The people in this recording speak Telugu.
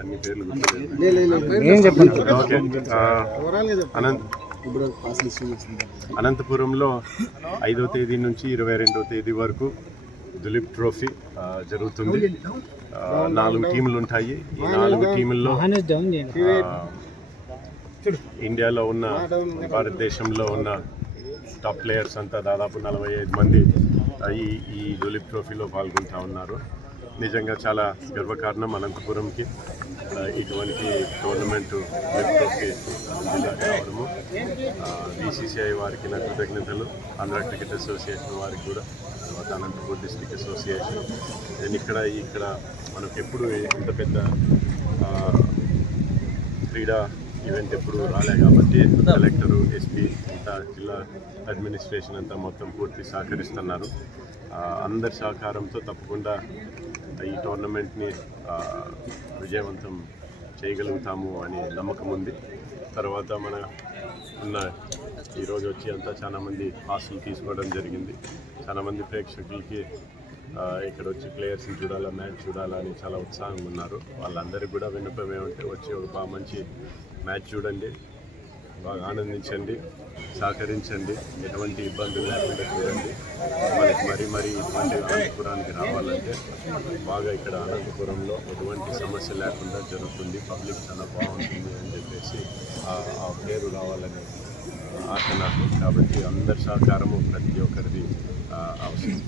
అంటే అన్ని పేర్లు అనంతపురంలో 5వ తేదీ నుంచి 22వ తేదీ వరకు దులీప్ ట్రోఫీ జరుగుతుంది. 4 టీములు ఉంటాయి. ఈ 4 టీముల్లో ఇండియాలో ఉన్న భారతదేశంలో ఉన్న టాప్ ప్లేయర్స్ అంతా దాదాపు 45 మంది ఈ దులీప్ ట్రోఫీలో పాల్గొంటూ ఉన్నారు. నిజంగా చాలా గర్వకారణం అనంతపురంకి ఇటువంటి టోర్నమెంటు దులీప్ ట్రోఫీ జిల్లాకి రావడము. బీసీసీఐ వారికి నా కృతజ్ఞతలు, ఆంధ్ర క్రికెట్ అసోసియేషన్ వారికి కూడా, తర్వాత అనంతపూర్ డిస్ట్రిక్ట్ అసోసియేషన్. నేను ఇక్కడ మనకు ఎప్పుడు ఇంత పెద్ద క్రీడా ఈవెంట్ ఎప్పుడు రాలే కాబట్టి కలెక్టరు, ఎస్పీ, అంతా జిల్లా అడ్మినిస్ట్రేషన్ అంతా మొత్తం పూర్తి సహకరిస్తున్నారు. అందరి సహకారంతో తప్పకుండా ఈ టోర్నమెంట్ని విజయవంతం చేయగలుగుతాము అనే నమ్మకం ఉంది. తర్వాత మన ఈరోజు వచ్చి అంతా చాలామంది పాసులు తీసుకోవడం జరిగింది. చాలామంది ప్రేక్షకులకి ఇక్కడ వచ్చి ప్లేయర్స్ని చూడాలా, మ్యాచ్ చూడాలా అని చాలా ఉత్సాహంగా ఉన్నారు. వాళ్ళందరికీ కూడా విన్నపం ఏమంటే వచ్చి ఒక బాగా మంచి మ్యాచ్ చూడండి, బాగా ఆనందించండి, సహకరించండి, ఎటువంటి ఇబ్బందులు లేకుండా చూడండి. మనకి మరీ ఇటువంటి అనంతపురానికి రావాలంటే బాగా ఇక్కడ అనంతపురంలో ఎటువంటి సమస్య లేకుండా జరుగుతుంది, పబ్లిక్ చాలా బాగుంటుంది అని చెప్పేసి ఆ పేరు రావాలని ఆశ నాకు. కాబట్టి అందరి సహకారము ప్రతి ఒక్కరిది అవసరం.